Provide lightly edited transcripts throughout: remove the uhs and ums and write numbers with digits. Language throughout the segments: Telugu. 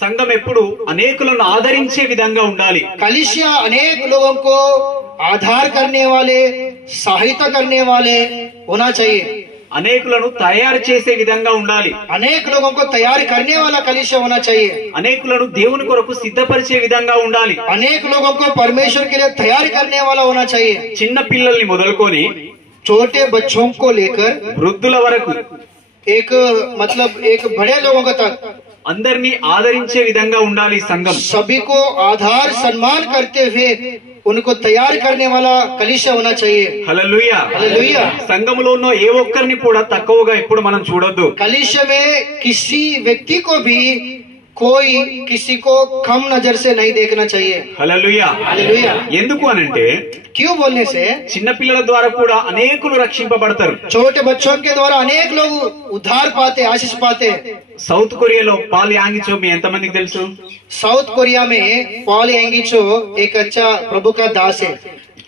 సంఘం ఎప్పుడు అనేకులను ఆదరించే విధంగా ఉండాలి. कलीसिया अनेक लोगों को आधार करने वाले, सहायता करने वाले होना चाहिए. అనేకులను తయారు చేసే విధంగా ఉండాలి. अनेक लोगों को तैयार करने वाला कलीसिया होना चाहिए. అనేకులను దేవుని కొరకు సిద్ధపరిచే విధంగా ఉండాలి. अनेक लोगों को परमेश्वर के लिए तैयार करने वाला होना चाहिए. చిన్న పిల్లల్ని మొదలుకొని छोटे बच्चों को लेकर వృద్ధుల వరకు एक मतलब एक बड़े लोगों का तक అందరినీ ఆదరించే విధంగా ఉండాలి సంఘం. सभी को आधार सम्मान करते हुए उनको तैयार करने वाला कलीसिया होना चाहिए. హల్లెలూయా. हालेलुया. సంఘములో ఉన్న ఏ ఒక్కరిని కూడా తక్కువగా ఇప్పుడు మనం చూడొద్దు. कलीसिया में किसी व्यक्ति को भी कोई किसी को कम नजर से नहीं देखना चाहिए. హల్లెలూయా. हालेलुया. ఎందుకు అనంటే क्यों बोलने से చిన్న పిల్లల ద్వారా కూడా అనేకులు రక్షింపబడతారు. छोटे बच्चों के द्वारा अनेक लोग उद्धार पाते, आशीष पाते. సౌత్ కొరియాలో పాల్ యాంగిచో మీ ఎంతమందికి తెలుసు? साउथ कोरिया में पॉल एंगिचो एक अच्छा प्रभु का दास है.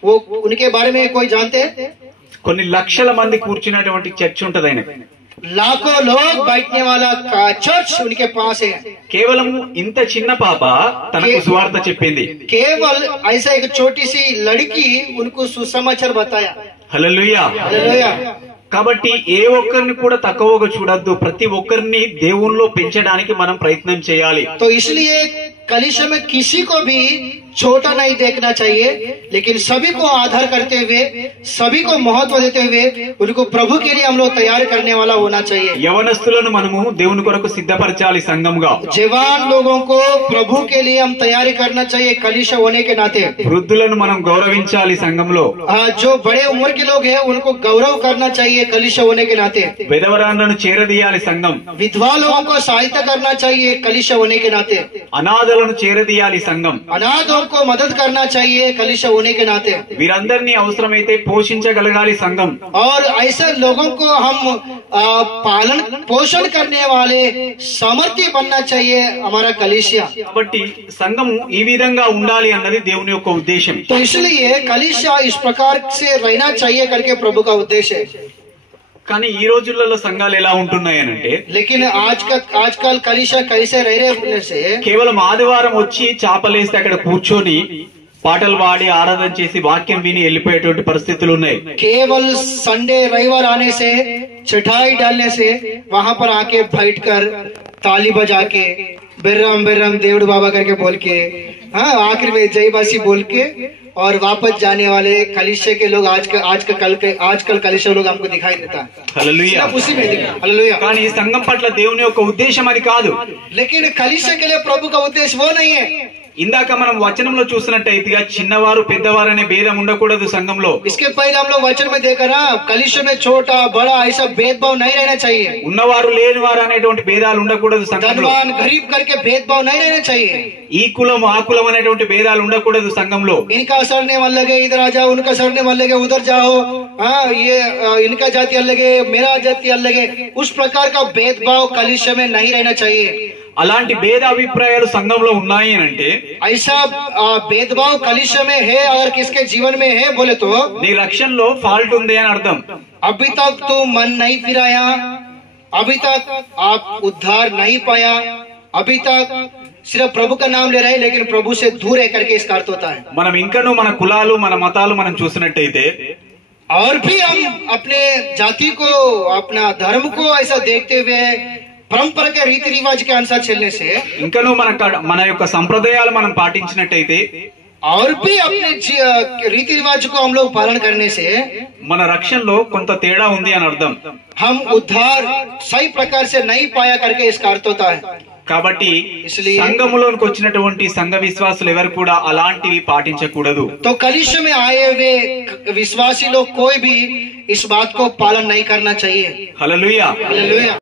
वो उनके बारे में कोई जानते हैं? కొన్ని లక్షల మంది కూర్చున్నటువంటి చర్చ్ ఉంటది ఆయనకి. लाखों लोग बैठने वाला चर्च उनके पास है. కేవలం ఇంత చిన్న పాప తనకు సువార్త చెప్పింది. केवल ऐसा एक छोटी सी लड़की उनको सुसमाचार बताया. హల్లెలూయా. हालेलुया. కాబట్టి ఏ ఒక్కరిని కూడా తక్కువగా చూడొద్దు. ప్రతి ఒక్కరిని దేవునిలో పెంచడానికి మనం ప్రయత్నం చేయాలి. तो इसलिए कलीसिया में किसी को भी छोटा नहीं देखना चाहिए, लेकिन सभी को आधार करते हुए, सभी को महत्व देते हुए उनको प्रभु के लिए हम लोग तैयार करने वाला होना चाहिए. యవనస్తులను మనము దేవుని కొరకు సిద్ధపరచాలి సంఘంగా. जवान लोगों को प्रभु के लिए हम तैयारी करना चाहिए कलीसिया होने के नाते. వృద్ధులను మనం గౌరవించాలి సంఘంలో. जो बड़े उम्र के लोग हैं उनको गौरव करना चाहिए कलीसिया होने के नाते. విధవరాలను చేరదీయాలి సంఘం. विधवा लोगों को सहायता करना चाहिए कलीसिया होने के नाते. అనాథలను చేరదీయాలి సంఘం. अनाथों को मदद करना चाहिए कलीसिया होने के नाते. వీరందరినీ అవసరమైతే పోషించగలగాలి సంఘం. और ऐसे लोगों को हम पालन पोषण करने वाले सामर्थ्य बनना चाहिए हमारा कलीसिया. కాబట్టి సంఘము ఈ విధంగా ఉండాలి అన్నది దేవుని యొక్క ఉద్దేశం. तो इसलिए कलीसिया इस प्रकार से रहना चाहिए करके प्रभु का उद्देश्य है. కానీ ఈ రోజులలో సంఘాలు ఎలా ఉంటున్నాయి అనంటే लेकिन आजकल कलीसिया कैसे रह रहे बोलने से కేవలం ఆదివారం వచ్చి చాపలేస్తే అక్కడ కూర్చొని పాటలు పాడి ఆరాధన చేసి వాక్యం విని వెళ్ళిపోయేటువంటి పరిస్థితులు ఉన్నాయి. केवल संडे रविवार आने से चटाई डालने से वहां पर आके बैठकर ताली बजा के बिर्रम बिर्रम देवड़ बाबा करके बोल के आखिर में जयबासी बोल के और वापस जाने वाले कलीसिया के लोग आजकल कलीसिया लोग हमको दिखाई देता है. హల్లెలూయా. सिर्फ उसी में दिखा. हालेलुया. కానీ ఈ సంఘం పట్ల దేవుని యొక్క ఉద్దేశం అది కాదు. लेकिन कलीसिया के लिए प्रभु का उद्देश्य वो नहीं है. ఇందాక మనం వచనంలో చూసినట్టయితే చిన్నవారు పెద్దవారు అనే భేదం ఉండకూడదు సంఘంలో. इसके पहले हम लोग वचन में देखा ना कलीसिया में छोटा बड़ा ऐसा भेदभाव नहीं रहना चाहिए. ఉన్నవారు లేనివారు అనేటువంటి భేదాలు ఉండకూడదు సంఘంలో. धनवान गरीब करके भेदभाव नहीं रहना चाहिए. ఈ కులం ఆ కులం అనేటువంటి భేదాలు ఉండకూడదు సంఘంలో. इनका सरने मन लगे इधर आ जाओ, उनका सरने मन लगे उधर जाओ. ये इनका जाति अलग है, मेरा जाति अलग है. उस प्रकार का भेदभाव कलीसिया में नहीं रहना चाहिए. అలాంటి భేదాభిప్రాయాలు సంఘంలో ఉన్నాయి అని అంటే ऐसा भेदभाव कलीसिया में है अगर किसके जीवन में है बोले तो నీ రక్షణలో ఫాల్ట్ ఉంది అని అర్థం. अभी तक तू मन नहीं फिराया, अभी तक आप उद्धार नहीं पाया, अभी तक सिर्फ प्रभु का नाम ले रहे हैं लेकिन प्रभु से दूर है करके इसका अर्थ होता है. మనం ఇంకనూ మన కులాలు మన మతాలు మనం చూసినట్టయితే और भी हम अपने जाति को अपना धर्म को ऐसा देखते हुए परंपरा के रीति रिवाज के अनुसार चलने से ఇంకనూ మన యొక్క సంప్రదాయాలు మనం పాటించినట్టయితే और भी अपने रीति रिवाज को हम लोग पालन करने से మన రక్షణలో కొంత తేడా ఉంది అని అర్థం. हम उद्धार सही प्रकार से नहीं पाया करके इसका अर्थ होता है. కాబట్టి సంఘములోనికి వచ్చినటువంటి సంఘ విశ్వాసులు ఎవరు కూడా అలాంటివి పాటించకూడదు. तो कलीसिया में आए हुए विश्वासी लोग कोई भी इस बात को पालन नहीं करना चाहिए. హల్లెలూయా. हालेलुया.